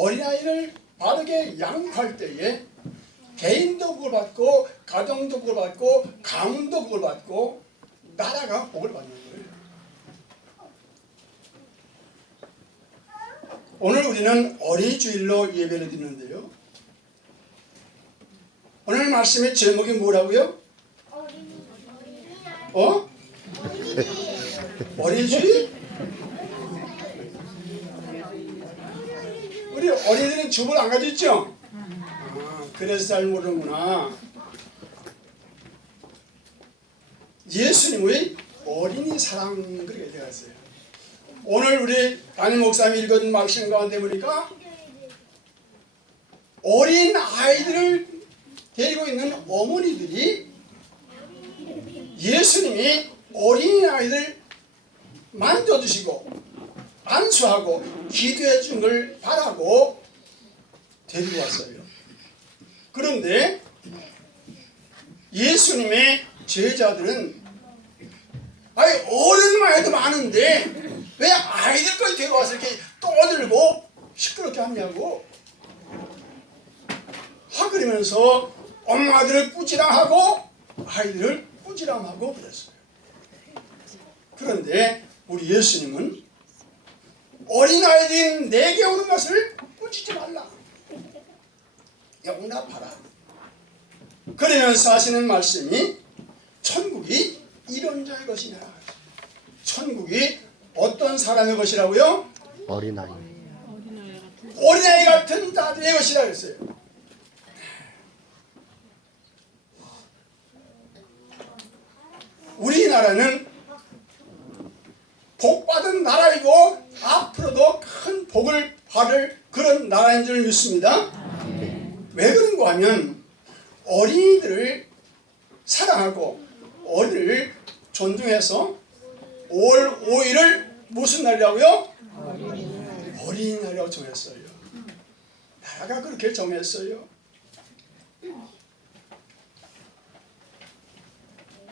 어린아이를 바르게 양육할 때에 개인도 복을 받고 가정도 복을 받고 가문도 복을 받고 나라가 복을 받는 거예요. 오늘 우리는 어린이 주일로 예배를 드리는데요. 오늘 말씀의 제목이 뭐라고요? 어린이 주일? 우리 어린이들은 주보를 안 가지고 있죠? 그래서 잘 모르는구나. 예수님의 어린이 사랑 그렇게 되었어요. 오늘 우리 담임 목사님이 읽은 말씀 가운데 보니까 어린 아이들을 데리고 있는 어머니들이 예수님이 어린 아이들 만져주시고 안수하고 기도해 준 걸 바라고 데리고 왔어요. 그런데 예수님의 제자들은 아니 어른만 해도 많은데 왜 아이들까지 데려와서 이렇게 떠들고 시끄럽게 하냐고 그러면서 엄마들을 꾸지람하고 아이들을 꾸지람하고 그랬어요. 그런데 우리 예수님은 어린아이들이 내게 오는 것을 꾸짖지 말라. 용납하라. 그러면서 하시는 말씀이 천국이 이런 자의 것이냐. 천국이 어떤 사람의 것이라고요? 어린아이. 어린아이 같은 자들의 것이라 그랬어요. 우리나라는 복받은 나라이고 앞으로도 큰 복을 받을 그런 나라인 줄 믿습니다. 왜 그런가 하면 어린이들을 사랑하고 어린이를 존중해서 5월 5일을 무슨 날이라고요? 어린이날이라고 정했어요. 나라가 그렇게 정했어요.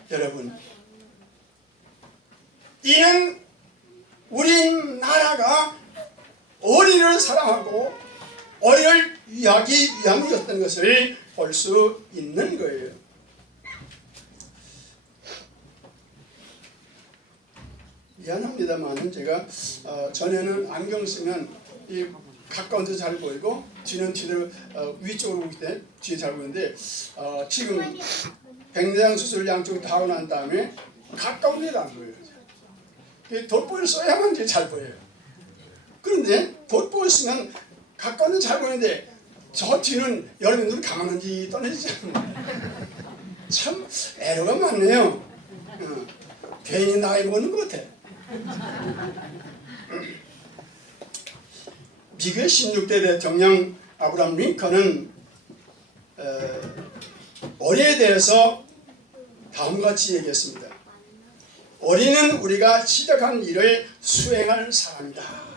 여러분, 이는 우리나라가 어린이를 사랑하고 어린이를 위하기 위함이었던 것을 볼 수 있는 거예요. 미안합니다만 제가 전에는 안경 쓰면 이 가까운 데서 잘 보이고 뒤는 뒤로 위쪽으로 보기 때문에 뒤에 잘 보이는데 지금 백내장 수술 양쪽을 다 하고 난 다음에 가까운 데도 안 보여요. 돋보이를 써야만 이제 잘 보여요. 그런데 돋보이 쓰면 가까운 데 잘 보이는데 저 뒤는 여러분 눈이 감았는지 떠내지지 않나요? 참 애로가 많네요. 괜히 나이 먹는 것 같아. 미국의 16대 대통령 아브라함 링컨은 어린이에 대해서 다음같이 얘기했습니다. 어린이는 우리가 시작한 일을 수행할 사람이다.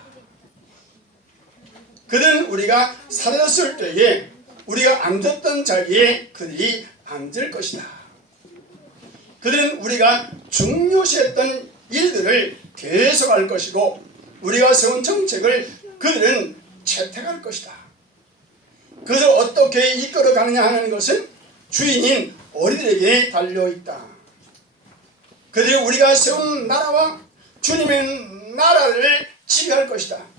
그들은 우리가 사라졌을 때에 우리가 앉았던 자리에 그들이 앉을 것이다. 그들은 우리가 중요시했던 일들을 계속할 것이고 우리가 세운 정책을 그들은 채택할 것이다. 그것을 어떻게 이끌어가느냐 하는 것은 주인인 어린이들에게 달려있다. 그들이 우리가 세운 나라와 주님의 나라를 지배할 것이다.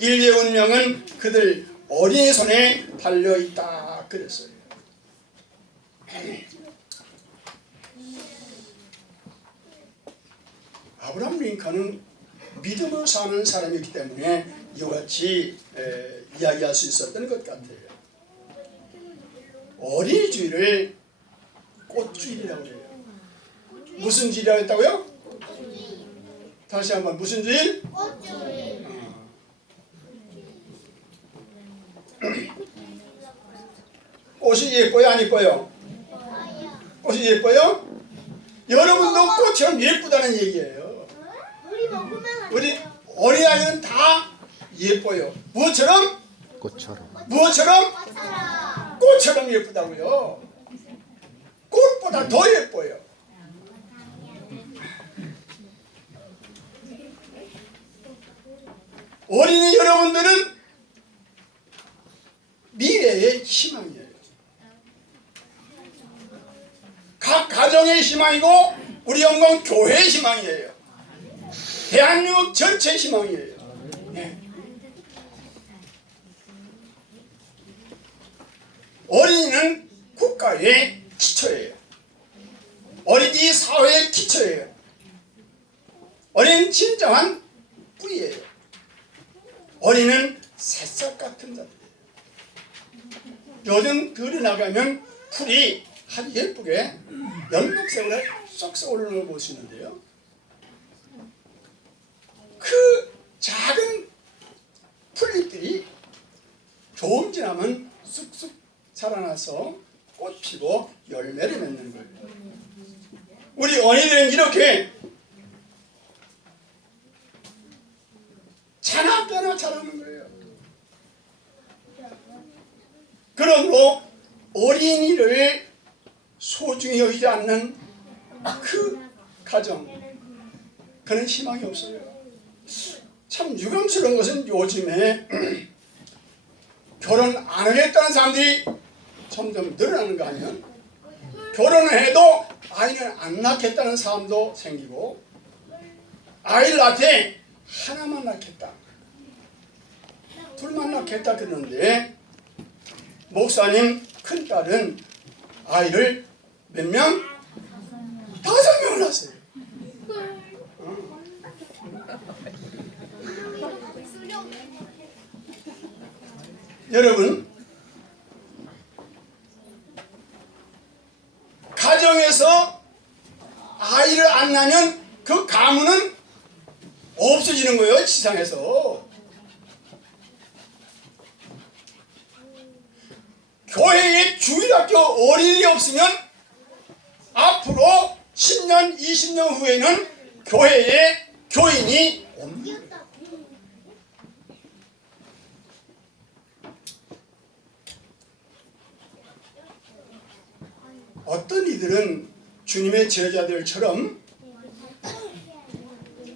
인류의 운명은 그들 어린이 손에 달려있다 그랬어요. 아브라함 링컨은 믿음으로 사는 사람이기 때문에 이와 같이 이야기할 수 있었던 것 같아요. 어린이 주일을 꽃주일이라고 해요. 무슨 주일이라고 했다고요? 다시 한번 무슨 주일? 꽃주일. 꽃이 예뻐요? 안 예뻐요? 꽃이 예뻐요? 여러분도 꽃처럼 예쁘다는 얘기예요. 우리 먹으면 안 우리 돼요. 어린아이는 다 예뻐요. 무엇처럼? 꽃처럼. 무엇처럼? 꽃처럼. 꽃처럼 예쁘다고요. 꽃보다 더 예뻐요. 어린이 여러분들은 미래의 희망이에요. 각 가정의 희망이고 우리 영광 교회의 희망이에요. 대한민국 전체 희망이에요. 네. 어린이는 국가의 기초예요. 어린이 사회의 기초예요. 어린이는 진정한 뿌리예요. 어린이는 새싹 같은 자들이에요. 요즘 들이 나가면 풀이 아주 예쁘게 연목색으로 쏙쏙 올라오는 걸 볼 수 있는데요. 그 작은 풀잎들이 조금 지나면 쑥쑥 자라나서 꽃 피고 열매를 맺는 거예요. 우리 어린이들은 이렇게 자나깨나 자라는 거예요. 그러므로 어린이를 소중히 여기지 않는 그 가정, 그런 희망이 없어요. 참 유감스러운 것은 요즘에 결혼 안 하겠다는 사람들이 점점 늘어나는 거 아니에요? 결혼을 해도 아이는 안 낳겠다는 사람도 생기고, 아이를 낳되 하나만 낳겠다, 둘만 낳겠다 그러는데, 목사님 큰딸은 아이를 몇 명? 5명을 낳았어요. 여러분, 가정에서 아이를 안 낳으면 그 가문은 없어지는 거예요, 지상에서. 교회에 주일학교 어린이 없으면 앞으로 10년, 20년 후에는 교회에 교인이 없는 거예요. 어떤 이들은 주님의 제자들처럼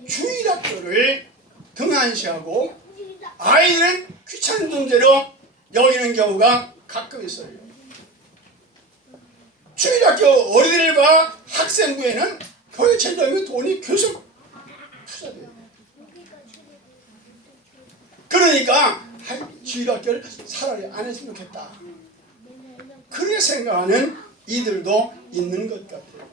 주일학교를 등한시하고 아이들은 귀찮은 존재로 여기는 경우가 가끔 있어요. 주일학교 어린이들과 학생부에는 교회 재정의 돈이 계속 투자돼요. 그러니까 주일학교를 차라리 안 했으면 좋겠다, 그렇게 생각하는 이들도 있는 것 같아요.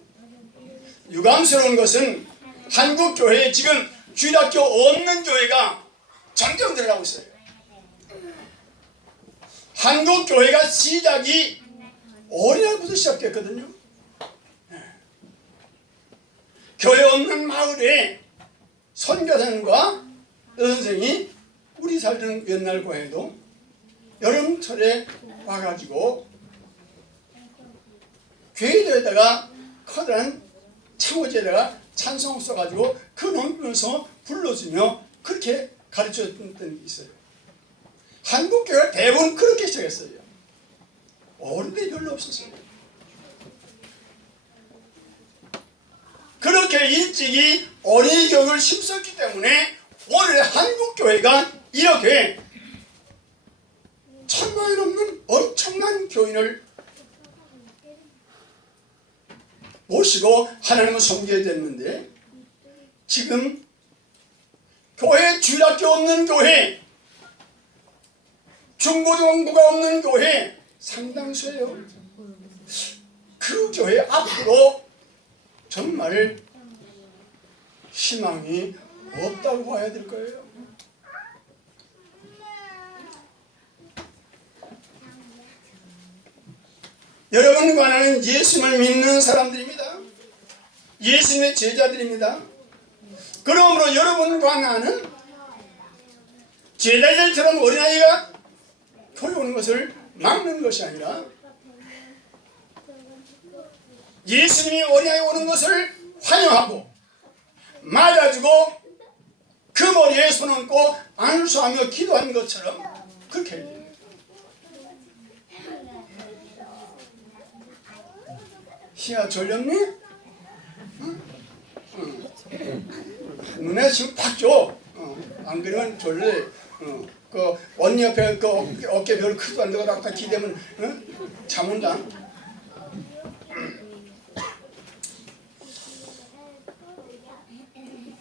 유감스러운 것은 한국 교회에 지금 주일학교 없는 교회가 점점 늘어나고 있어요. 한국 교회가 시작이 어린이날부터 시작됐거든요. 교회 없는 마을에 선교사님과 선생이 우리 살던 옛날 교회도 여름철에 와가지고 교회에다가 커다란 창호지에다가 찬송 써가지고 그 넘기면서 불러주며 그렇게 가르쳐줬던 게 있어요. 한국 교회가 대부분 그렇게 시작했어요. 어른들이 별로 없었어요. 그렇게 일찍이 어린이 교육을 힘썼기 때문에 오늘 한국 교회가 이렇게 1000명이 넘는 엄청난 교인을 모시고 하나님을 섬겨야 되는데, 지금 교회 주일학교 없는 교회, 중고등부가 없는 교회 상당수예요. 그 교회 앞으로 정말 희망이 없다고 봐야 될 거예요. 여러분과 나는 예수님을 믿는 사람들입니다. 예수님의 제자들입니다. 그러므로 여러분과 나는 제자들처럼 어린아이가 교회 오는 것을 막는 것이 아니라 예수님이 어린아이 오는 것을 환영하고 맞아주고 그 머리에 손 얹고 안수하며 기도하는 것처럼 그렇게 해야 돼요. 희야 졸렸니? 응? 응. 눈에 지금 팍 줘. 안 그러면 졸래. 그 언니 옆에 그 어깨 별 크도 안 되고 딱 기대면 잠 온다.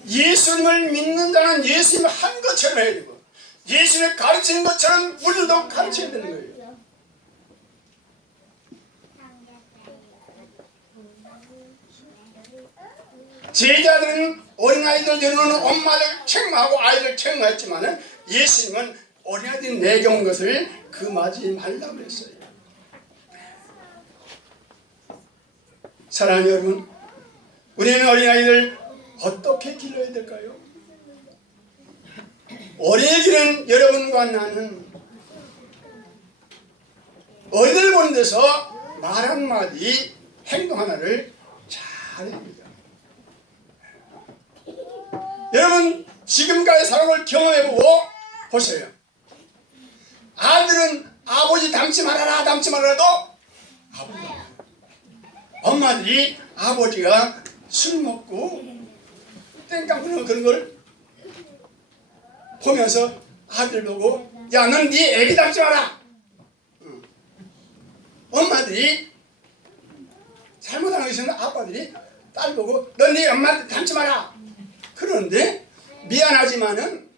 예수님을 믿는 자는 예수님 한 것처럼 해야 되고 예수님을 가르치는 것처럼 우리도 가르쳐야 되는 거예요. 제자들은 어린아이들 데려오는 엄마를 책망하고 아이들 책망했지만 예수님은 어린아이들이 내겨온 것을 금하지 말라고 했어요. 사랑하는 여러분, 우리는 어린아이들 어떻게 길러야 될까요? 어린이들은 여러분과 나는 어린이들 보는 데서 말 한마디 행동 하나를 잘해야 됩니다. 여러분 지금까지 사랑을 경험해보고 보세요. 아들은 아버지 닮지 말아라 닮지 말아라도 아버지 엄마들이 아버지가 술 먹고 땡깡 부는 그런 걸 보면서 아들 보고 야 넌 네 애기 닮지 마라. 엄마들이 잘못한 거 있으면 아빠들이 딸 보고 넌 네 엄마 닮지 마라. 그런데 미안하지만은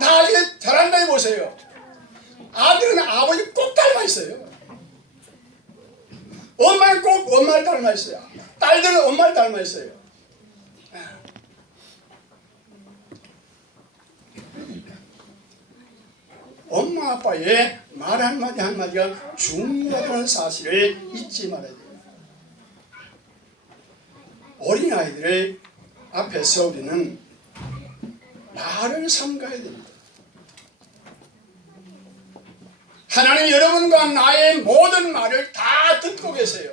나중에 잘한다 해보세요. 아들은 아버지 꼭 닮아 있어요. 엄마는 꼭 엄마를 닮아 있어요. 딸들은 엄마를 닮아 있어요. 엄마 아빠의 말 한마디 한마디가 중요하다는 사실을 잊지 말아야 돼요. 어린아이들을 앞에서 우리는 말을 삼가야 됩니다. 하나님 여러분과 나의 모든 말을 다 듣고 계세요.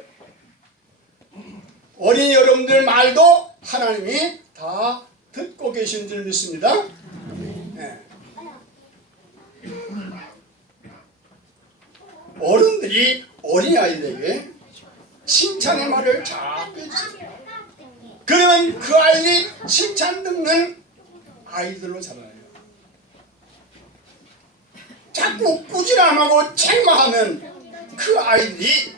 어린 여러분들 말도 하나님이 다 듣고 계신 줄 믿습니다. 네. 어른들이 어린아이들에게 칭찬의 말을 잘 빼주세요. 그러면 그 아이들이 칭찬 듣는 아이들로 자라요. 자꾸 꾸지람하고 책망하면 그 아이들이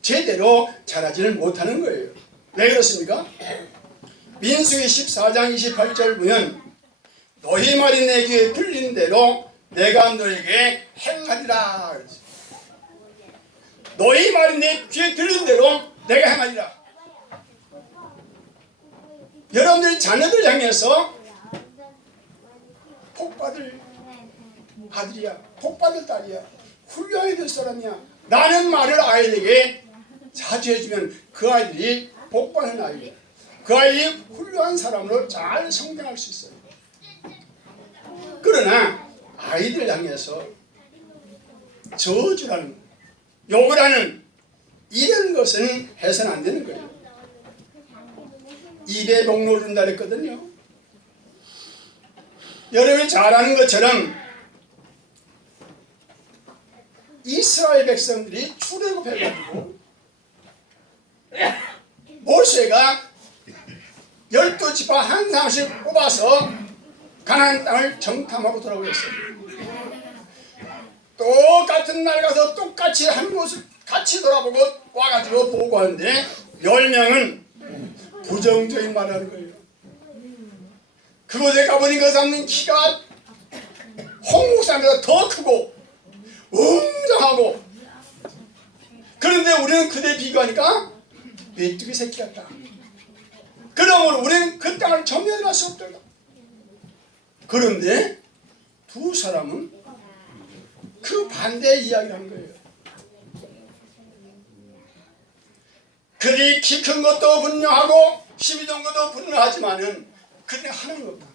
제대로 자라지를 못하는 거예요. 왜 그렇습니까? 민수기 14장 28절 보면 너희 말이 내 귀에 들린 대로 내가 너에게 행하리라. 너희 말이 내 귀에 들린 대로 내가 행하리라. 여러분들이 자녀들 향해서 복받을 아들이야, 복받을 딸이야, 훌륭하게 될 사람이야 라는 말을 아이에게 자주 해주면 그 아이들이 복받는 아이예요. 그 아이들이 훌륭한 사람으로 잘 성장할 수 있어요. 그러나 아이들 향해서 저주라는 욕을 하는 이런 것은 해서는 안 되는 거예요. 입에 목록을 준다 그랬거든요. 여러분이 잘 아는 것처럼 이스라엘 백성들이 출애굽해가지고 모세가 12지파 한 사람씩 뽑아서 가나안 땅을 정탐하고 돌아오겠어요. 똑같은 날 가서 똑같이 한 곳을 같이 돌아보고 와가지고 보고하는데 10명은 부정적인 말을 하는 거예요. 그곳에 가보니 그 사람은 키가 홍목산보다 더 크고 웅장하고, 그런데 우리는 그대 비교하니까 메뚜기 새끼 같다. 그러므로 우리는 그 땅을 점령할 수 없다. 그런데 두 사람은 그 반대의 이야기를 한 거예요. 그들이 키 큰 것도 분명하고 힘이 좋은 것도 분명하지만은 그들이 하는 겁니다.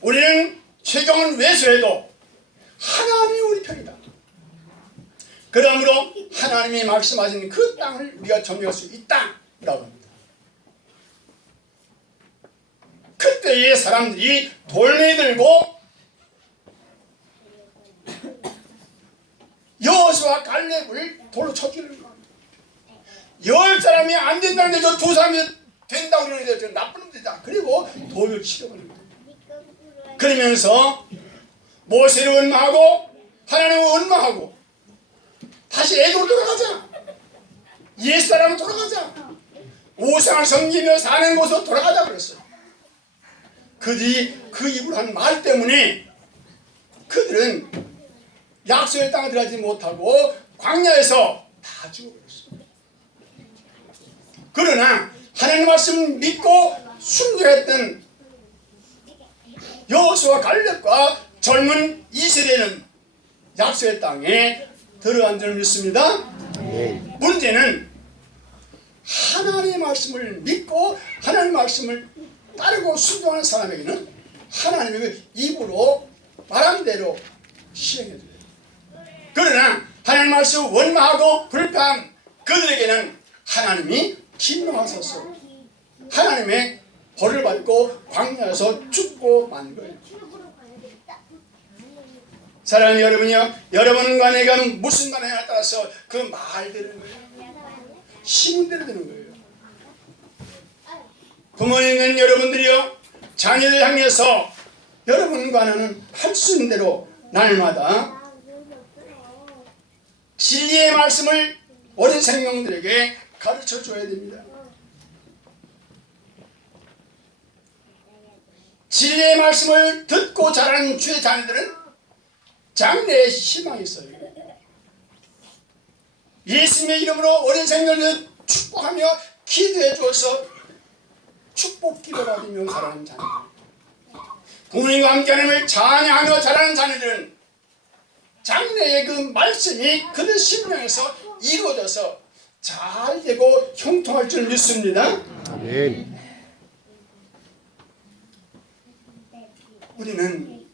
우리는 최경은 외소해도 하나님이 우리 편이다. 그러므로 하나님이 말씀하신 그 땅을 우리가 점령할 수 있다라고 합니다. 그때의 사람들이 돌멩이 들고 여호수아 갈렙을 돌로 쳐주는 겁니다. 10사람이 안 된다는데 저 2사람이 된다고 그러는데 저 나쁜 놈들이다. 그리고 돌을 치려버립니다. 그러면서 모세를 원망하고 하나님을 원망하고 다시 애도로 돌아가자. 옛사람으로 돌아가자. 우상을 섬기며 사는 곳으로 돌아가자 그랬어요. 그들이 그 입으로 한 말 때문에 그들은 약속의 땅에 들어가지 못하고 광야에서 다 죽어버렸어요. 그러나 하나님 말씀을 믿고 순종했던 여호수아와 갈렙과 젊은 이스라엘은 약속의 땅에 들어간 줄 믿습니다. 문제는 하나님의 말씀을 믿고 하나님의 말씀을 따르고 순종하는 사람에게는 하나님의 그 입으로 말한 대로 시행해 줘요. 그러나 하나님 말씀을 원망하고 불평한 그들에게는 하나님이 진노하셔서 하나님의 벌을 받고 광야에서 죽고 만 거예요. 사랑하는 여러분이요, 여러분과 내가 무슨 말을 하냐에 따라서 그 말들은 거예요. 신대로 되는 거예요. 부모님은 여러분들이요, 자녀들 향해서 여러분과 나는 할 수 있는 대로 날마다 진리의 말씀을 어린 생명들에게 가르쳐 줘야 됩니다. 진리의 말씀을 듣고 자라는 주의 자녀들은 장래에 희망이 있어요. 예수님의 이름으로 어린 생명을 축복하며 기도해 주어서 축복 기도 받으며 자라는 자녀들, 부모님과 함께 하나님을 찬양하며 자라는 자녀들은 장래의 그 말씀이 그들 심령에서 이루어져서 잘 되고 형통할 줄 믿습니다. 아멘. 우리는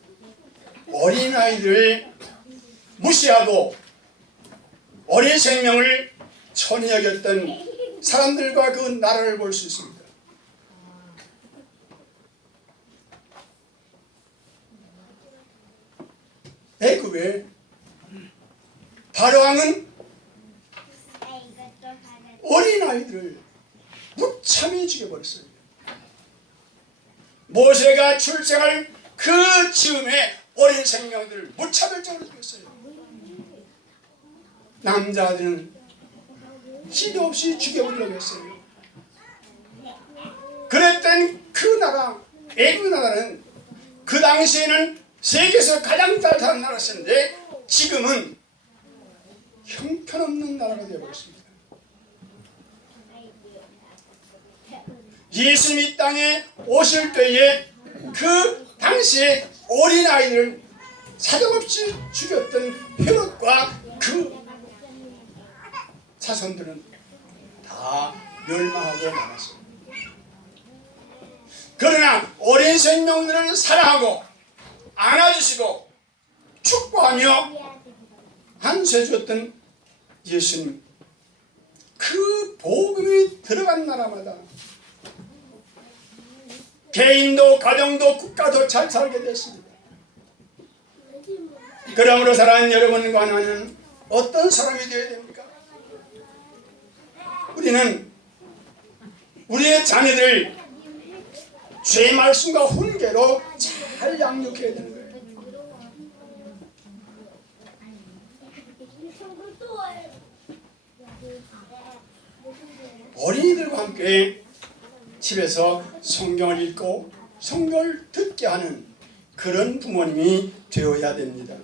어린아이들을 무시하고 어린 생명을 천히 여겼던 사람들과 그 나라를 볼 수 있습니다. 애굽의 바로왕은 어린아이들을 무참히 죽여버렸어요. 모세가 출생할 그 즈음에 어린 생명들을 무차별적으로 죽였어요. 남자들은 시도 없이 죽여버리려고 했어요. 그랬던 그 나라, 애굽 나라는 그 당시에는 세계에서 가장 잘 사는 나라였는데 지금은 형편없는 나라가 되어버렸습니다. 예수님이 땅에 오실 때에 그 당시에 어린아이들을 사정없이 죽였던 헤롯과 그 자손들은 다 멸망하고 말았습니다. 그러나 어린 생명들을 사랑하고 안아주시고 축복하며 안수해 주었던 예수님, 그 복음이 들어간 나라마다 개인도 가정도 국가도 잘 살게 됐습니다. 그러므로 사랑하는 여러분과 나는 어떤 사람이 되어야 됩니까? 우리는 우리의 자녀들을 죄의 말씀과 훈계로 잘 양육해야 되는 거예요. 어린이들과 함께 집에서 성경을 읽고 성경을 듣게 하는 그런 부모님이 되어야 됩니다.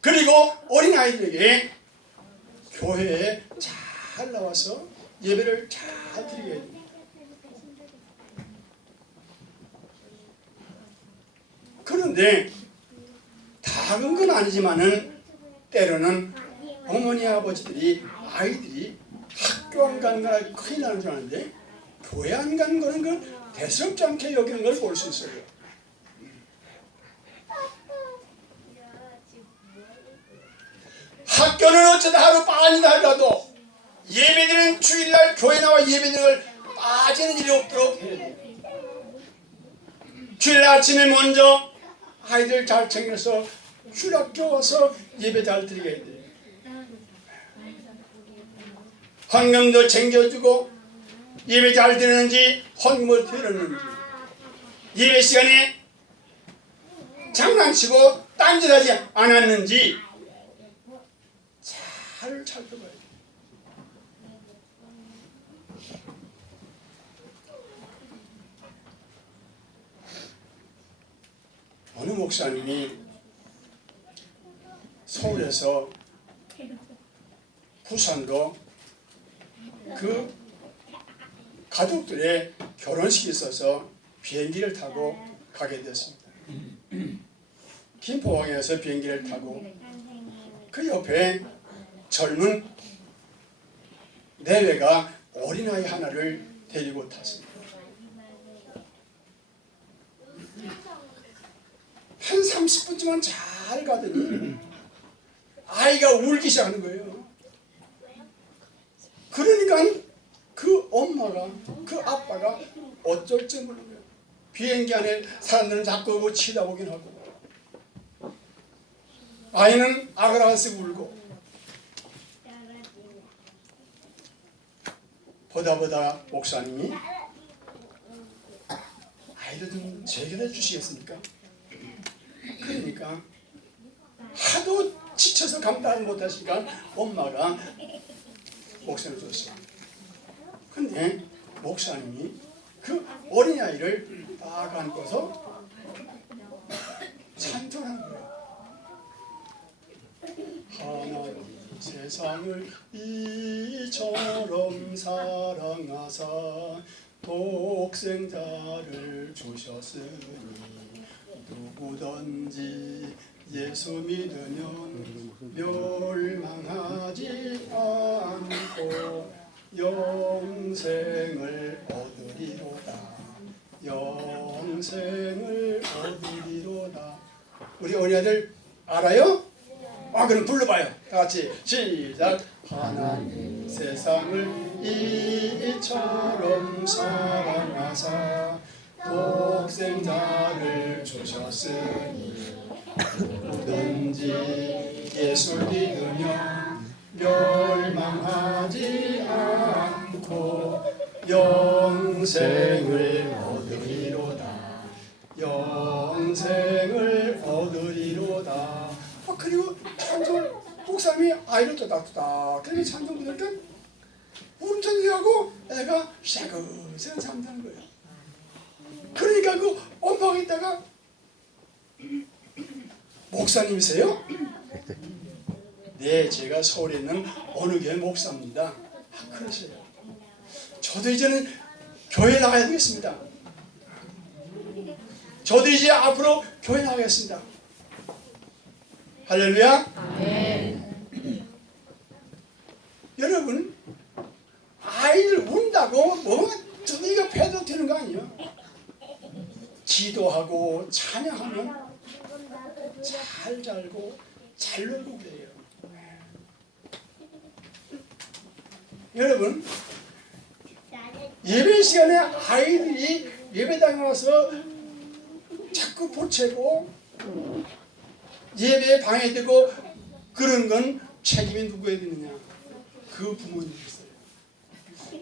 그리고 어린아이들에게 교회에 잘 나와서 예배를 잘 드리게 됩니다. 그런데 다른 건 아니지만은 때로는 어머니 아버지들이 아이들이 학교 안 가는 거나 큰일 나는 줄 아는데 교회 안 가는 거는 그 대수롭지 않게 여기는 걸 볼 수 있어요. 학교는 어쩌다 하루 빠진다 하더라도 예배드리는 주일날 교회 나와 예배드리는 걸 빠지는 일이 없도록 해야 돼요. 주일 아침에 먼저 아이들 잘 챙겨서 주일학교 와서 예배 잘 드리게 해야 돼요. 환경도 챙겨주고 예배 잘 드렸는지 헌금을 드렸는지 예배 시간에 장난치고 딴짓하지 않았는지 잘 살펴봐야 돼요. 어느 목사님이 서울에서 부산으로 그 가족들의 결혼식이 있어서 비행기를 타고 가게 되었습니다. 김포항에서 비행기를 타고 그 옆에 젊은 내외가 어린아이 하나를 데리고 탔습니다. 한 30분쯤만 잘 가더니 아이가 울기 시작하는 거예요. 그러니까 그 엄마가 그 아빠가 어쩔 줄 모르는 거예요. 비행기 안에 사람들은 자꾸 치다보긴 하고 아이는 아그라스 울고 보다 목사님이 아이들 좀 제게해 주시겠습니까? 그러니까 하도 지쳐서 감당 못하시니까 엄마가 목사님을 줬어요. 근데 목사님이 그 어린아이를 딱 안고서 찬송한 거예요. 하나님 세상을 이처럼 사랑하사 독생자를 주셨으니 누구든지 예수 믿으면 멸망하지 않고 영생을 얻으리로다. 영생을 얻으리로다. 우리 어린아이들 알아요? 그럼 불러봐요. 다 같이 시작. 하나님 세상을 이처럼 사랑하사 독생자를 주셨으니 누구든지 예수 믿으면 멸망하지 않고 영생을 얻으리로다. 영생을 얻으리로다. 그리고 찬송 목사님이 아이를 또닥또닥 그렇게 찬송 부르니까 울음소리 하고 애가 새근새근 잠자는 거예요. 그러니까 그 엄마가 있다가 목사님이세요? 네, 제가 서울에 있는 어느 교회 목사입니다. 그러세요. 저도 이제는 교회 나가야 되겠습니다. 저도 이제 앞으로 교회 나가겠습니다. 할렐루야. 네. 여러분 아이들 운다고 뭐 두기가 패도 되는 거 아니에요? 기도하고 찬양하면 잘 자고 잘 놀고 그래요. 여러분 예배 시간에 아이들이 예배당에 와서 자꾸 보채고 예배에 방해되고 그런 건 책임이 누구에 있느냐? 그 부모님이 있어요.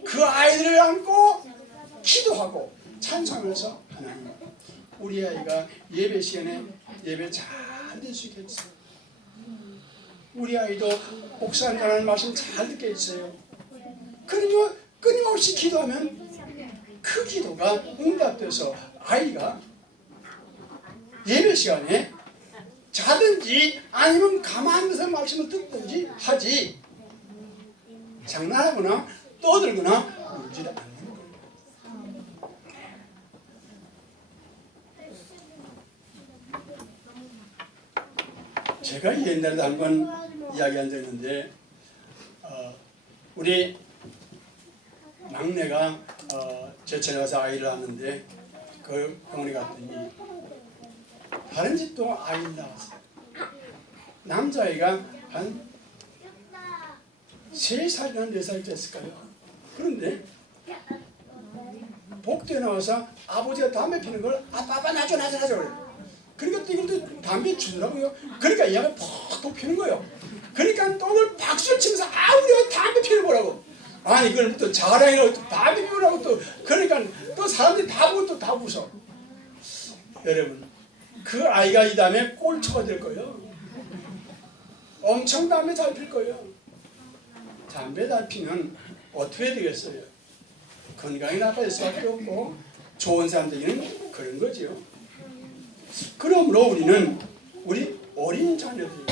그 아이들을 안고 기도하고 찬송하면서 하나님 우리 아이가 예배 시간에 예배 잘 될 수 있게 해주세요. 우리 아이도 목사님 하는 말씀 잘 듣게 해주세요. 그러면 끊임없이 기도하면 그 기도가 응답돼서 아이가 예배 시간에 자든지 아니면 가만히 서 말씀을 듣든지 하지 장난하거나 떠들거나 울지 않는 거예요. 제가 옛날에도 한번 이야기한 적 있는데 우리 막내가 제천에 가서 아이를 낳았는데 그 병원에 갔더니 다른 집도 아이를 낳았어요. 남자아이가 한 3살이나 4살 됐을까요? 그런데 복도에 나와서 아버지가 담배 피는 걸 아빠 놔줘 그래요. 그러니까 또 이것도 담배 주더라고요. 그러니까 이 양이 퍽퍽 피는 거예요. 그러니까 또 오늘 박수를 치면서 우리가 담배 피는 거라고. 아니 그걸 또 자랑이라고 또 바비큐라고 또 그러니까 또 사람들이 다 보고 또 다 웃어. 여러분 그 아이가 이 다음에 꼴초가 될 거예요. 엄청 담배 잘 필 거예요. 담배 잘 피면 어떻게 되겠어요? 건강이 나빠질 수밖에 없고 좋은 사람들에게는 그런 거지요. 그러므로 우리는 우리 어린 자녀들이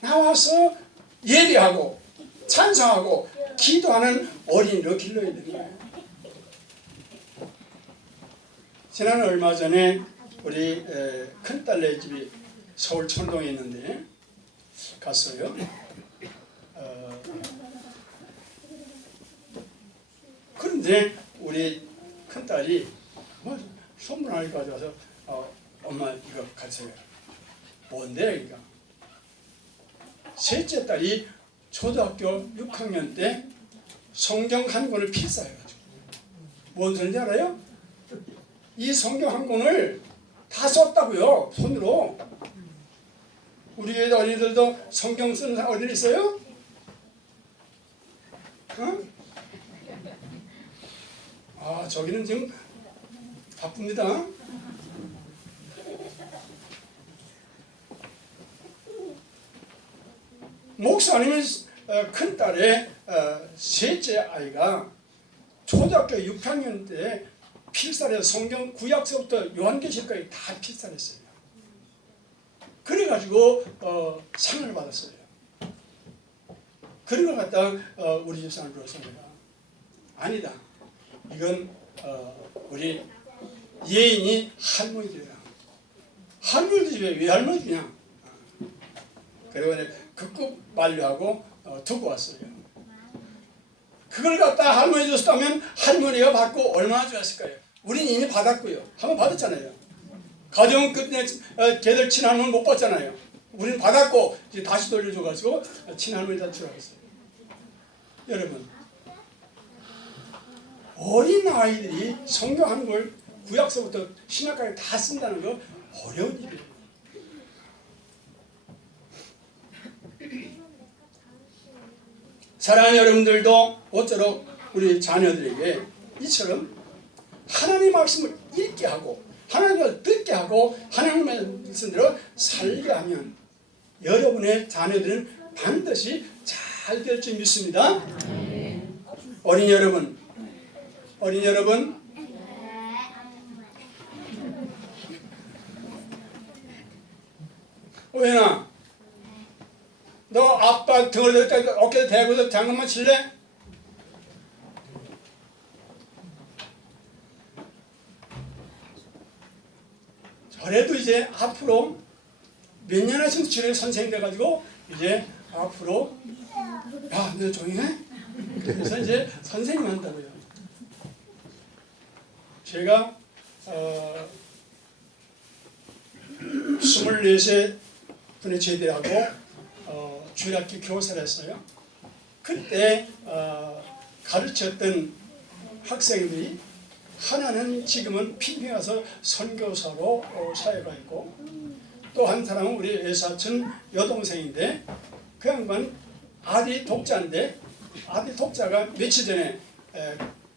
나와서 예배하고 찬송하고 기도하는 어린이로 길러야 되는 거예요. 지난 얼마 전에 우리 큰딸네 집이 서울 천동에 있는데 갔어요. 그런데 우리 큰딸이 뭐 선물 하나 가져와서 엄마 이거 가세요. 뭔데 이거? 셋째 딸이 초등학교 6학년 때 성경 한 권을 필사해가지고 뭔 소리인지 알아요? 이 성경 한 권을 다 썼다고요. 손으로. 우리 교회 어린이들도 성경 쓰는 어린이 있어요? 어? 아 저기는 지금 바쁩니다. 목사님은 큰딸의 셋째 아이가 초등학교 6학년 때 필사를 성경 구약서부터 요한계시록까지 다 필사했어요. 그래가지고 상을 받았어요. 그런 걸 갖다가 우리 집사람 들어서 내가 아니다. 이건 우리 예인이 할머니들이야. 할머니들 집에 왜 할머니 주냐? 그리고 극구 만류하고 두고 왔어요. 그걸 갖다 할머니 줬다면 할머니가 받고 얼마나 좋았을까요? 우린 이미 받았고요. 한번 받았잖아요. 가정은 끝내 걔들 친할머니 못 받잖아요. 우린 받았고 이제 다시 돌려줘가지고 친할머니 다 주라했어요. 여러분 어린 아이들이 성경 한 걸 구약서부터 신약까지 다 쓴다는 거 어려운 일이에요. 사랑하는 여러분들도 모쪼록 우리 자녀들에게 이처럼 하나님의 말씀을 읽게 하고 하나님을 듣게 하고 하나님의 말씀대로 살게 하면 여러분의 자녀들은 반드시 잘 될 줄 믿습니다. 어린이 여러분, 오연아, 너 아빠 등을 어깨에 대고서 장난만 칠래? 저래도 이제 앞으로 몇 년 하시면 지뢰 선생님 돼가지고 이제 앞으로 야, 너 조용히 해? 그래서 이제 선생님 한다고요. 제가 24세 분에 제대하고 주일학교 교사를 했어요. 그때 가르쳤던 학생들이 하나는 지금은 필리핀에 가서 선교사로 사회가 있고 또 한 사람은 우리 외사촌 여동생인데 그 양반 아들이 독자인데 아들 독자가 며칠 전에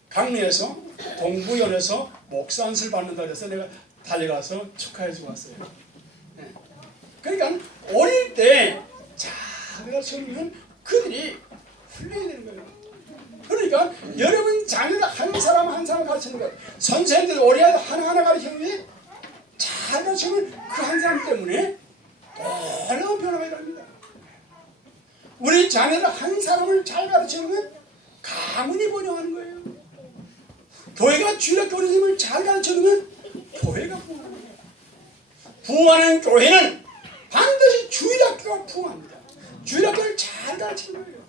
강릉에서 동부연에서 목사 안수를 받는다 그래서 내가 달려가서 축하해주고 왔어요. 네. 그러니까 어릴 때 잘 가르치면 그들이 훈련이 되는 거예요. 그러니까 여러분 자녀를 한 사람 한 사람 가르치는 것, 선생님들 어린이들 하나하나 가르치는 게 잘 가르치면 그 한 사람 때문에 놀라운 변화가 일어납니다. 우리 자녀를 한 사람을 잘 가르치는 건 가문이 번영하는 거예요. 교회가 주일학교 어린이집을 잘 가르치는 건 교회가 부흥하는 거예요. 부흥하는 교회는 반드시 주일학교가 부흥합니다. 주일학교를 잘 가르치는 거예요.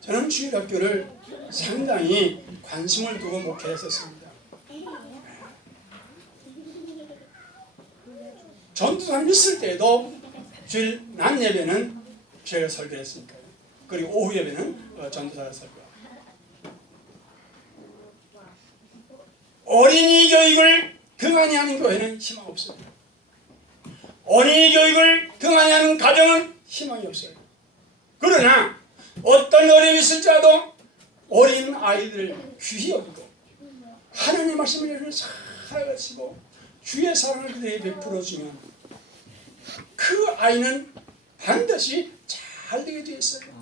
저는 주일학교를 상당히 관심을 두고 목회했었습니다. 전도사님 있을 때도 주일 낮 예배는 제가 설교했으니까요. 그리고 오후 예배는 전도사가 설교. 어린이 교육을 등한히 하는 교회는 희망 없습니다. 어린이 교육을 등한히 하는 가정은 희망이 없어요. 그러나 어떤 어려움이 있을지라도 어린 아이들을 귀히 여기고 하나님의 말씀을 살아가시고 주의 사랑을 그들에게 베풀어주면 그 아이는 반드시 잘 되게 되어 있어요.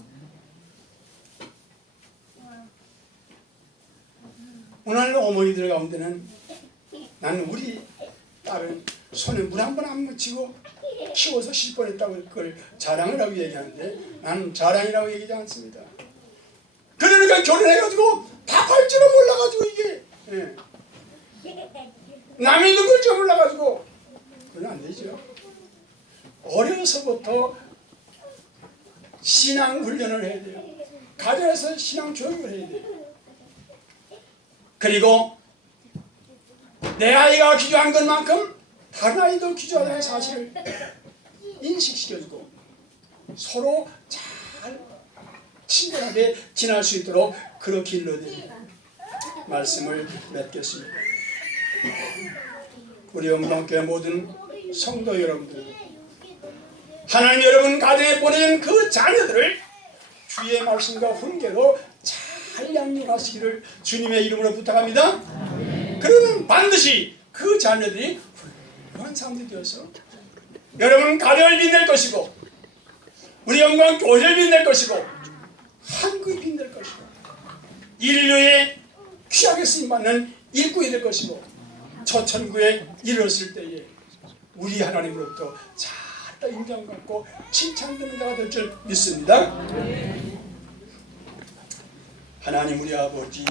오늘 어머니들 가운데는 나는 우리 딸은 손에 물 한 번 안 묻히고 키워서 실 뻔했다고 그걸 자랑을 하고 얘기하는데 나는 자랑이라고 얘기하지 않습니다. 그러니까 결혼해가지고 답할 줄은 몰라가지고 이게 남이 누굴 줄 몰라가지고 그건 안 되죠. 어려서부터 신앙 훈련을 해야 돼요. 가정에서 신앙 교육을 해야 돼요. 그리고 내 아이가 기도한 것만큼 다른 아이도 기도하다는 사실을 인식시켜주고 서로 잘 친절하게 지날 수 있도록 그렇게 일러드리는 말씀을 맺겠습니다. 우리 영광교회 모든 성도 여러분들, 하나님 여러분 가정에 보내는 그 자녀들을 주의 말씀과 훈계로 잘 양육하시기를 주님의 이름으로 부탁합니다. 그러면 반드시 그 자녀들이 훌륭한 사람들이 되어서 여러분 가정을 빛낼 것이고 우리 영광 교회를 빛낼 것이고 한국이 빛낼 것이고 인류의 귀하게 쓰임받는 일꾼이 될 것이고 저 천국에 이르렀을 때에 우리 하나님으로부터 잘 인정받고 칭찬받는 자가 될 줄 믿습니다. 하나님 우리 아버지